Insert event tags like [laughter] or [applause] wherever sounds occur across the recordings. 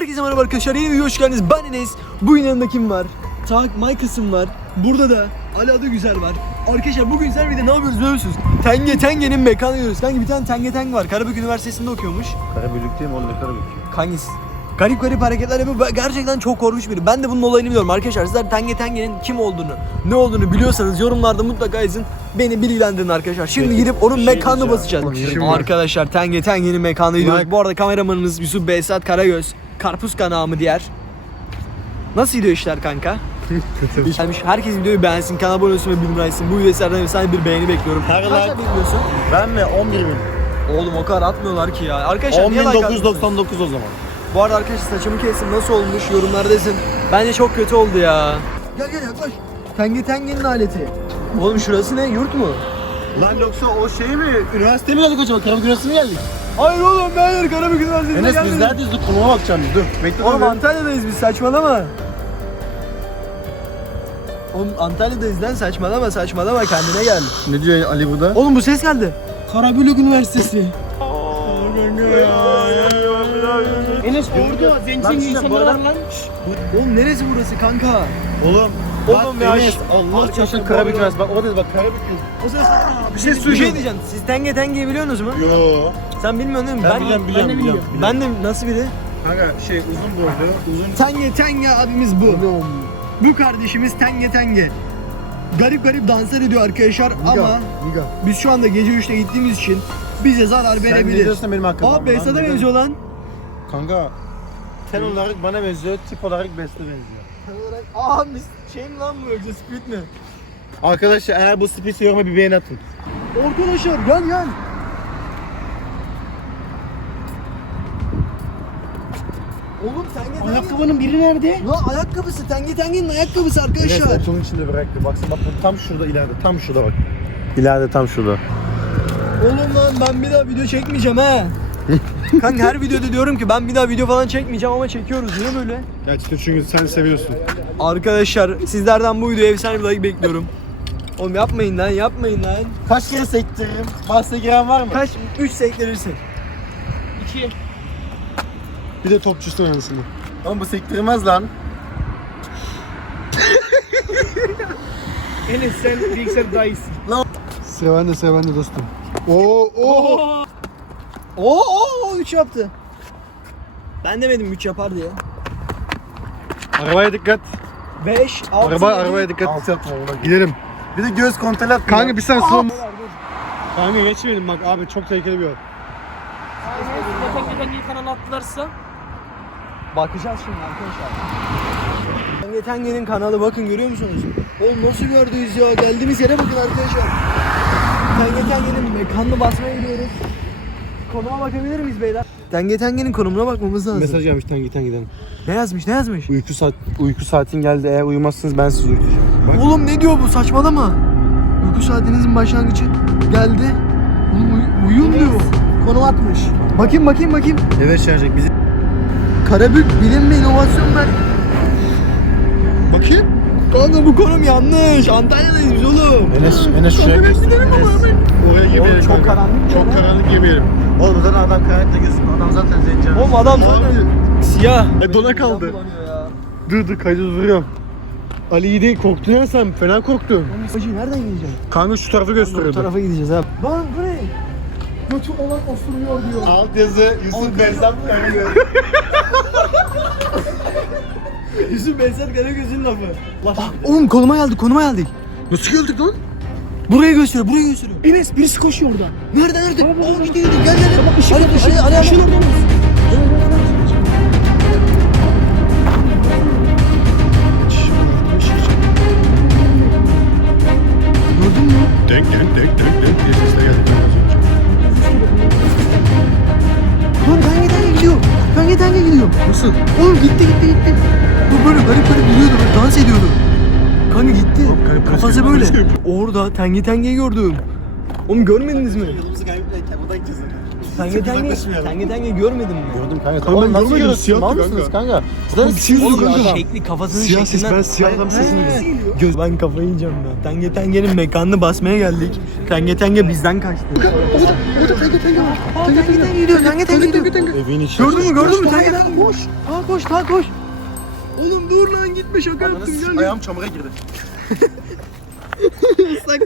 Herkese merhaba arkadaşlar yeni videoya hoş geldiniz ben Enes Bugün yanında kim var? Tak Michael'sın var Burada da Ali Adı Güzel var Arkadaşlar bugün sizlerle birlikte ne yapıyoruz biliyor musunuz? Tenge Tenge'nin mekanı yiyoruz Kanka bir tane Tenge Tenge var Karabük Üniversitesi'nde okuyormuş Karabölük değil mi oğlum ne Karabölük? Hangisi? Garip garip hareketler yapıyor. Gerçekten çok korkunç biri. Ben de bunun olayını biliyorum arkadaşlar. Sizler Tenge Tenge'nin kim olduğunu, ne olduğunu biliyorsanız yorumlarda mutlaka yazın. Beni bilgilendirin arkadaşlar. Şimdi Peki, gidip onun bir şey mekanını basacağız. Arkadaşlar Tenge Tenge'nin mekanına gidiyoruz. Bu arada kameramanınız Yusuf Behzat Karagöz. Karpuz kanağımı diğer. Nasıl gidiyor işler kanka? Kötü. Gelmiş. Herkes videoyu beğensin, kanala abone olsun ve bildirim açsın. Bu videolardan efsane bir beğeni bekliyorum. Her Kaç like- like bekliyorsun? Ben mi? 11 bin. Oğlum o kadar atmıyorlar ki ya. Arkadaşlar niye like atmıyorsunuz? 10.999 o zaman. Bu arada arkadaşlar saçımı kestim nasıl olmuş yorumlarda yazın. Bence çok kötü oldu ya. Gel gel yaklaş. Tenge Tenge'nin aleti. Oğlum şurası ne yurt mu? Lan yoksa o şey mi? Üniversiteye mi geldik acaba? Karabük Üniversitesi'ne mi geldik? Hayır oğlum ben hayır Karabük Üniversitesi'ne Enes biz gelmedim. neredeyiz? Dur konuma bakacağım biz. Dur. Bekle Oğlum dur. Antalya'dayız biz saçmalama. Oğlum Antalya'dayız lan saçmalama saçmalama kendine gel. Ne diyor Ali burada? Oğlum bu ses geldi. Karabölük Üniversitesi. Enes orada zencin insanlar var lan. Oğlum neresi burası kanka? Oğlum. Oğlum bak ya, Enes, Allah arkadaşlar aşkına bu Karabük arada- Üniversitesi. Bak oradayız bak Karabük. O ses Bir şey bir şey söyleyeceğim. diyeceğim. Siz Tenge Tenge'yi biliyorsunuz mu? Yo. Sen bilmiyorsun değil mi? Ben, biliyorum biliyorum ben de biliyorum. Ben de nasıl biri? Kanka şey uzun boylu, uzun Tenge Tenge abimiz bu. Bu kardeşimiz Tenge Tenge. Garip garip danslar ediyor arkadaşlar ama Niga. biz şu anda gece 3'te gittiğimiz için bize zarar Sen ne verebilir. diyorsun benim hakkımda? Aa Behzat'a benziyor lan. Kanka. Ten olarak bana benziyor, tip olarak Best'e benziyor. Aa biz şey mi lan bu yoksa Squid mi? Arkadaşlar eğer bu spisi yoruma bir beğeni atın. Arkadaşlar gel gel. Oğlum Tenge Tenge. Ayakkabının biri nerede? Lan ayakkabısı Tenge Tenge'nin ayakkabısı arkadaşlar. Enes otunun içinde bıraktı. Baksana bak bu tam şurada ileride. Tam şurada bak. İleride tam şurada. Oğlum lan ben bir daha video çekmeyeceğim ha. Kanka her videoda diyorum ki ben bir daha video falan çekmeyeceğim ama çekiyoruz. Niye böyle? Gerçekten çünkü sen seviyorsun. Arkadaşlar sizlerden bu videoya efsane bir like bekliyorum. Oğlum yapmayın lan yapmayın lan. Kaç kere sektiririm? Bahse giren var mı? Kaç 3 sektirirsin. İki. Bir de topçusu anasını. Ama bu sektirmez lan. Enes sen bilgisayar daha iyisin. Sıra bende sıra bende dostum. Oo oo. Oo oo 3 yaptı. Ben demedim 3 yapar diye. Arabaya dikkat. 5 6 Araba arabaya dikkat. Altı yapma ona. Gidelim. Bir de göz kontrol at. Kanka bir sen son. Kanka geçmeyelim bak abi çok tehlikeli bir yol. Yataklardan iyi kanal attılarsa Bakacağız şimdi arkadaşlar. Tenge Tenge'nin kanalı bakın görüyor musunuz? Oğlum nasıl gördünüz ya? Geldiğimiz yere bakın arkadaşlar. Tenge Tenge'nin mekanını basmaya gidiyoruz. Konuma bakabilir miyiz beyler? Tenge Tenge'nin konumuna bakmamız lazım. Mesaj gelmiş gitten giden. Ne yazmış ne yazmış? Uyku saat uyku saatin geldi. Eğer uyumazsınız ben sizi uyutacağım. Bak. Oğlum ne diyor bu saçmalama. Uyku saatinizin başlangıcı geldi. Oğlum uy- uyuyun diyor. Konum atmış. Bakayım bakayım bakayım. Evet çağıracak bizi. Karabük Bilim ve İnovasyon Merkezi. Bakayım. Kanka bu konum yanlış. Antalya'dayız biz oğlum. Enes, Enes şuraya gidelim ama. Oraya Oğlum girmeyelim. çok karanlık Çok ya. karanlık girmeyelim. Oğlum zaten adam karanlıkta gözüküyor. Adam zaten zenci. Oğlum adam zaten siyah. E, dona kaldı. Dur dur kaydı duruyorum. Ali iyi değil korktun ya sen fena korktun. Hacı nereden gideceğim? Kanka şu tarafa Bu gösteriyordu. tarafa gideceğiz abi. Lan bu ne? Götü olan osuruyor diyor. Alt yazı Yusuf Berzat Karagöz. Yusuf Behzat Karagöz'ün lafı. Ah, oğlum konuma geldik konuma geldik. Nasıl geldik lan? Buraya gösteriyor buraya gösteriyor. Enes birisi koşuyor orada. Nerede nerede? Aa gitti gitti gel gel. gel. Bak ışık Ali, ışık Ali, ışığın Ali. orada olmaz. Gördün mü? Denk denk denk denk denk diye sesler geldi. Lan tenge tenge gidiyor. Tenge tenge gidiyor. Nasıl? Oğlum gitti gitti gitti. Bu böyle garip garip yürüyordu böyle dans ediyordu. Kanka Kafası garip böyle. Orada tenge tengeyi gördüm. Oğlum görmediniz mi? Yolumuzu kaybetmeyken buradan kesin. Tenge tenge, tenge tenge görmedin mi? Gördüm kanka. Kanka ben nasıl görmedim, siyahtı kanka. mısınız kanka? Zaten Oğlum, sinirli adam. şekli kafasının Siyah şeklinden. ben siyah adam sesini. Göz ben kafayı yiyeceğim ben. Tenge Tenge'nin mekanını basmaya geldik. Tenge Tenge bizden kaçtı. Tenge tenge var. Tenge tenge gidiyor. Tenge tenge gidiyor. Evin içi. Gördün mü gördün mü? Tenge tenge koş. Ha koş ha koş. Oğlum dur lan gitme şaka yaptım. Ayağım çamura girdi. [laughs] Islak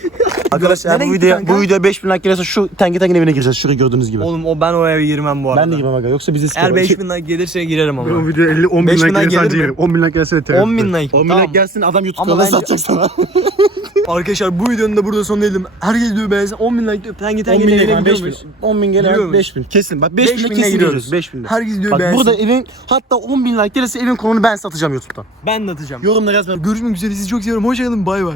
[laughs] Arkadaşlar Nereye bu gitti video kanka? bu video 5000 like gelirse şu tenge tengenin evine gireceğiz. Şurayı gördüğünüz gibi. Oğlum o ben oraya girmem bu arada. Ben de girmem aga yoksa bizi Eğer 5000 like gelirse girerim ama. Bu video 50 10 bin 5000 like like gelir mi? girerim. 10 bin like gelse de terör. 10 bin like. 10 bin like gelsin adam YouTube Ama kanalı bence- satacak sana. [laughs] Arkadaşlar bu videonun da burada sonuna geldim. Herkes diyor beğensin. 10 bin like diyor. Tenge 10 tenge bin evine gidiyor 5 bin. muyuz? 10 bin Gidiyor gelen muyuz? 5 bin. Kesin bak 5 bin 5000'le kesin gidiyoruz. gidiyoruz. 5 bin. Herkes diyor Bak beğensin. burada evin hatta 10 bin like gelirse evin konunu ben satacağım YouTube'dan. ben de atacağım. Yorumlara yaz ben. Görüşmek üzere sizi çok seviyorum. Hoşçakalın bay bay.